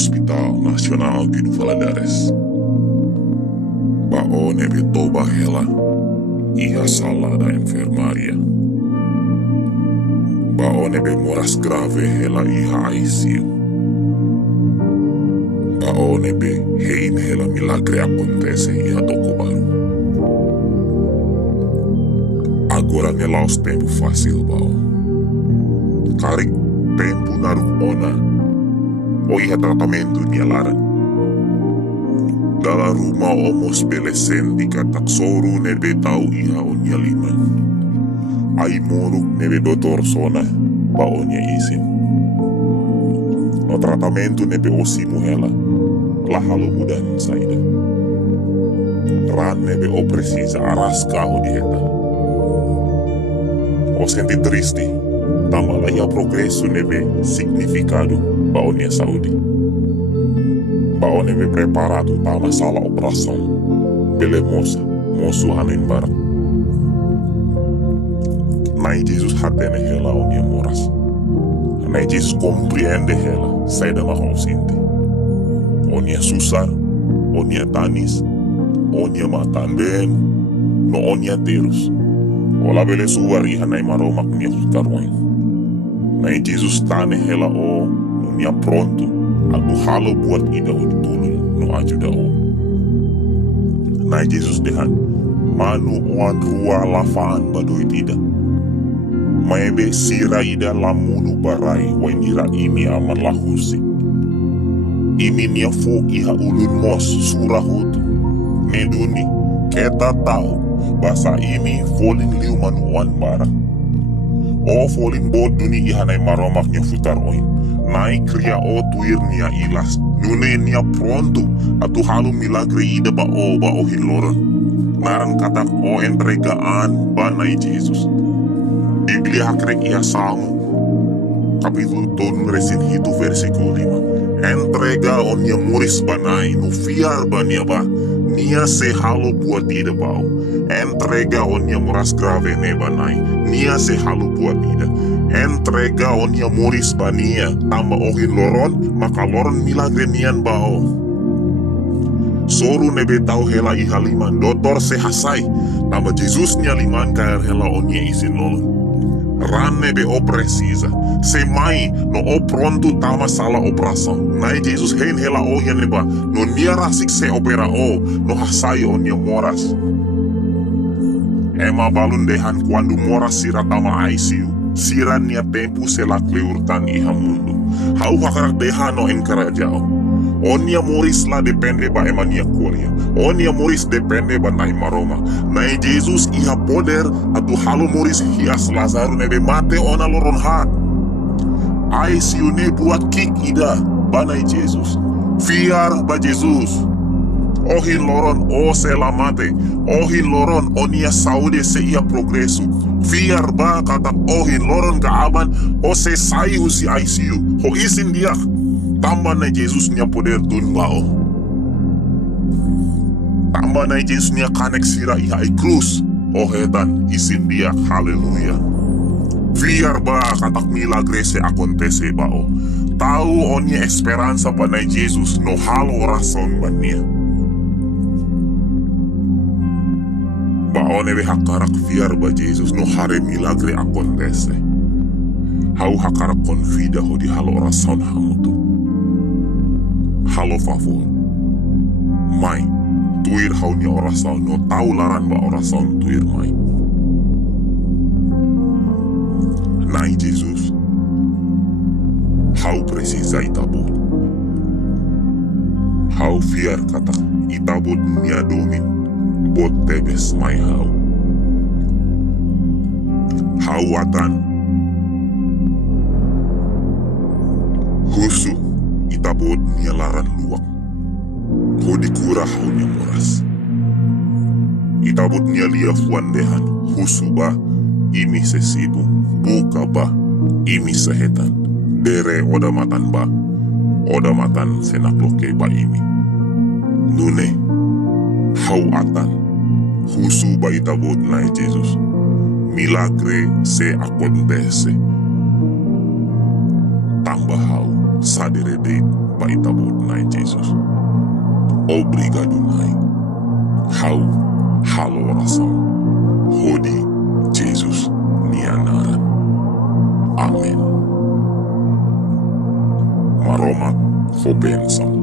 Hospital Nasional Guido Valadares. Bao nebe toba hela iha sala da enfermaria. Bao nebe moras grave hela iha ICU. Bao nebe hein hela milagre acontece iha toko baru. Agora nelaos tempo fácil bao. Karik tempo naru ona o iha tratamento nia lara. Dala rumah omos belesen di katak soru nebe tau iha onya liman. Ai moruk nebe dotor sona ba onya isin. No tratamento nebe osimu hela lahalo mudan saida. Ran nebe o precisa aras kaho dieta. O senti tristi tambah ya progreso nebe significado ba onya saúde. Bao nebe preparado tama sala operação pela moço hanin barak. Nai Jesus hatene hela onia moras. Nai Jesus compreende hela saida ma ausinte. Onia susar, onia tanis, onia matamben, no onia terus. Ola bele suari hanai maromak nia futaruin. Nai Jesus tane hela o nia pronto. Aku halo buat ida o ditulung no ajuda o. Na Jesus dehan manu oan rua lafaan badoit ida. Maebe sira ida lamunu barai wainira imi aman lahusi. Imi nia fu iha ulun mos surahutu. Meduni keta tau basa imi folin liu manu oan barak. O folin boduni iha nai maromaknya futar oin. Nai kria o tuir nia ilas, nune nia pronto, atu halu milagre ida ba o hiloron. Naran katak o entregaan ba nai Jesus. Biblia hakrek ia Salmo, kapitulo 2 resin hitu versikulo 5. Entrega o nia muris ba nai, no fiar ba nia ba, nia se halu buat ida ba o. Entrega o nia muras grave ne ba nai, nia se halu buat ida. Entrega onia moris bania tamba ohin loron maka loron milagre nian bao. Soru nebe tau hela iha liman dotor sehasai tamba Jesus nia liman kair hela onia isin lolon. Ran nebe o precisa semai no o pronto tama sala operação. Nai Jesus hein hela oia neba no nia rasik se opera o no hasai onia moras. Ema balun dehan quando moras sira tama ICU. Siran nia tempo sela kleurtan iha mundo. Hau hakarak deha no enkarajao. Onia moris la depende ba emania korea. Onia moris depende ba nai maroma. Nai Jesus iha poder atu halu moris hias Lazaro nebe mate ona loron hat. ICU ne buat kik ida ba nai Jesus. Fiar ba Jesus. Ohin loron o selamate. Ohin loron onia saude se ia progreso. Fiar ba kata ohin loron kaaban o se sayu si ICU. Ho isin dia tambah na Jesus nia poder dun bao. Tambah na Jesus nia kanek sira iha krus. O hetan isin dia haleluya. Fiar ba katak milagre se acontece bao. Tahu onia esperança pa na Jesus no halo rason ba nia. Bao nebe hakarak fiar ba Jesus no hare milagre acontece. Hau hakarak confida ho di halo oração hamutu. Halo favor. Mai, tuir hau ni oração no tau laran ba oração tuir mai. Nai Jesus. Hau precisa itabot. Hau fiar katak itabot nia domin. Bot tebes mai hau. Hawatan. Husu itabot nia laran luak. Hodi kura hau nia moras. Itabot nia lia fuandehan. Husu ba imi sesibu. Buka ba imi sehetan. Dere oda matan ba. Oda matan senakloke ba imi. Nune. Hawatan. Husu ba itabot na Jesus. Milagre se acontece. Tambah hau. sadere deit ba itabot nai Jesus. Obrigado nai. Hau halo rasam. Hodi Jesus nianara. Amen. Maromat for bensam.